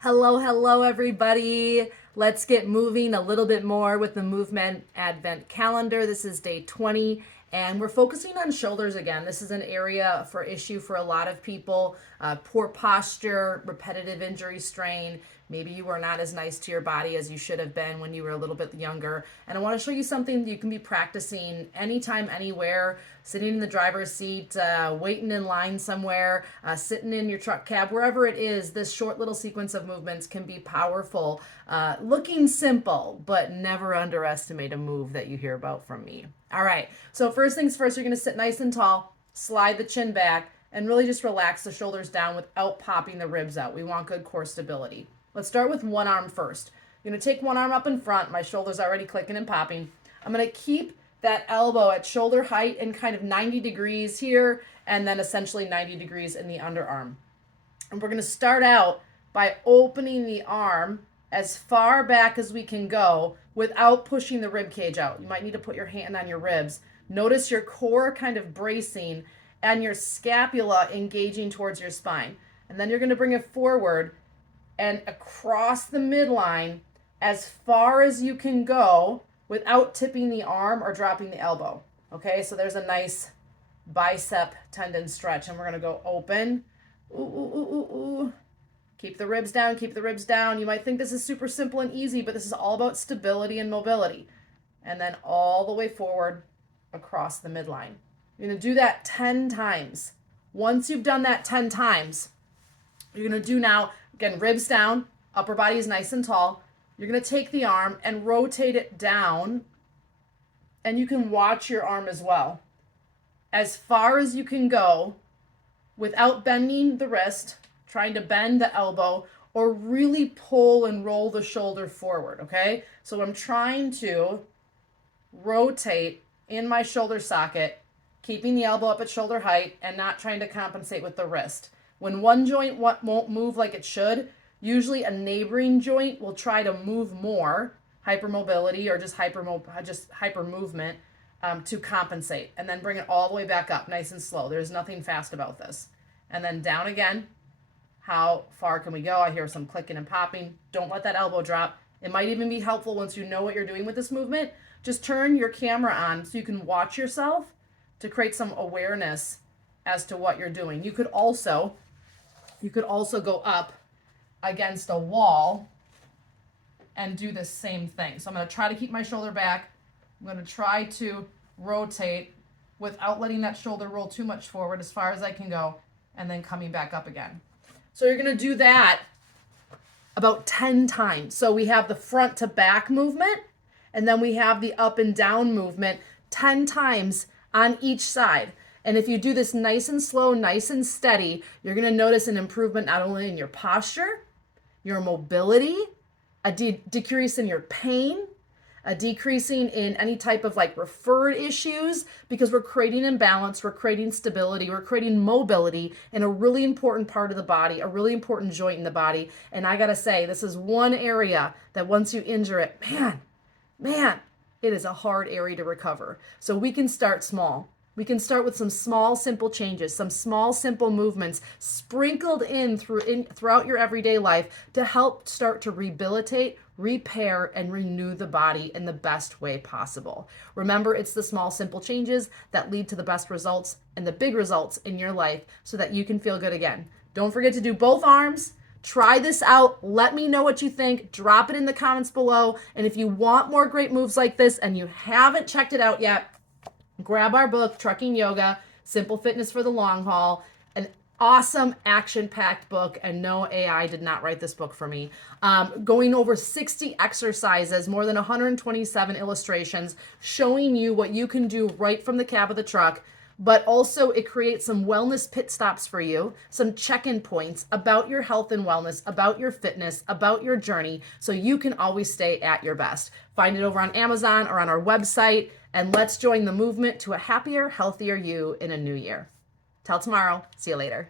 Hello, hello, everybody. Let's get moving a little bit more with the Movement Advent Calendar. This is day 20, and we're focusing on shoulders again. This is an area for issue for a lot of people. Poor posture, repetitive injury strain. Maybe you were not as nice to your body as you should have been when you were a little bit younger. And I want to show you something you can be practicing anytime, anywhere, sitting in the driver's seat, waiting in line somewhere, sitting in your truck cab, wherever it is. This short little sequence of movements can be powerful, looking simple, but never underestimate a move that you hear about from me. All right, so first things first, you're going to sit nice and tall, slide the chin back, and really just relax the shoulders down without popping the ribs out. We want good core stability. Let's start with one arm first. I'm going to take one arm up in front. My shoulder's already clicking and popping. I'm going to keep that elbow at shoulder height and kind of 90 degrees here, and then essentially 90 degrees in the underarm. And we're going to start out by opening the arm as far back as we can go without pushing the rib cage out. You might need to put your hand on your ribs. Notice your core kind of bracing and your scapula engaging towards your spine. And then you're going to bring it forward and across the midline as far as you can go without tipping the arm or dropping the elbow. Okay, so there's a nice bicep tendon stretch, and we're gonna go open. Ooh, ooh, ooh, ooh, ooh. Keep the ribs down, keep the ribs down. You might think this is super simple and easy, but this is all about stability and mobility. And then all the way forward across the midline. You're gonna do that 10 times. Once you've done that 10 times, you're gonna do now, again, ribs down, upper body is nice and tall. You're going to take the arm and rotate it down, and you can watch your arm as well. As far as you can go without bending the wrist, trying to bend the elbow, or really pull and roll the shoulder forward, okay? So I'm trying to rotate in my shoulder socket, keeping the elbow up at shoulder height and not trying to compensate with the wrist. When one joint won't move like it should, usually a neighboring joint will try to move more, hypermobility or just hyper movement, to compensate, and then bring it all the way back up nice and slow. There's nothing fast about this. And then down again. How far can we go? I hear some clicking and popping. Don't let that elbow drop. It might even be helpful once you know what you're doing with this movement. Just turn your camera on so you can watch yourself to create some awareness as to what you're doing. You could also go up against a wall and do the same thing. So I'm going to try to keep my shoulder back. I'm going to try to rotate without letting that shoulder roll too much forward as far as I can go, and then coming back up again. So you're going to do that about 10 times. So we have the front to back movement, and then we have the up and down movement 10 times on each side. And if you do this nice and slow, nice and steady, you're going to notice an improvement not only in your posture, your mobility, a decrease in your pain, a decreasing in any type of like referred issues, because we're creating imbalance, we're creating stability, we're creating mobility in a really important part of the body, a really important joint in the body. And I got to say, this is one area that once you injure it, man, it is a hard area to recover. So we can start small. We can start with some small, simple changes, some small, simple movements sprinkled throughout your everyday life to help start to rehabilitate, repair, and renew the body in the best way possible. Remember, it's the small, simple changes that lead to the best results and the big results in your life so that you can feel good again. Don't forget to do both arms. Try this out. Let me know what you think. Drop it in the comments below. And if you want more great moves like this and you haven't checked it out yet, grab our book, Trucking Yoga, Simple Fitness for the Long Haul, an awesome action-packed book, and no, AI did not write this book for me. Going over 60 exercises, more than 127 illustrations, showing you what you can do right from the cab of the truck, but also it creates some wellness pit stops for you, some check-in points about your health and wellness, about your fitness, about your journey, so you can always stay at your best. Find it over on Amazon or on our website, and let's join the movement to a happier, healthier you in a new year. Till tomorrow. See you later.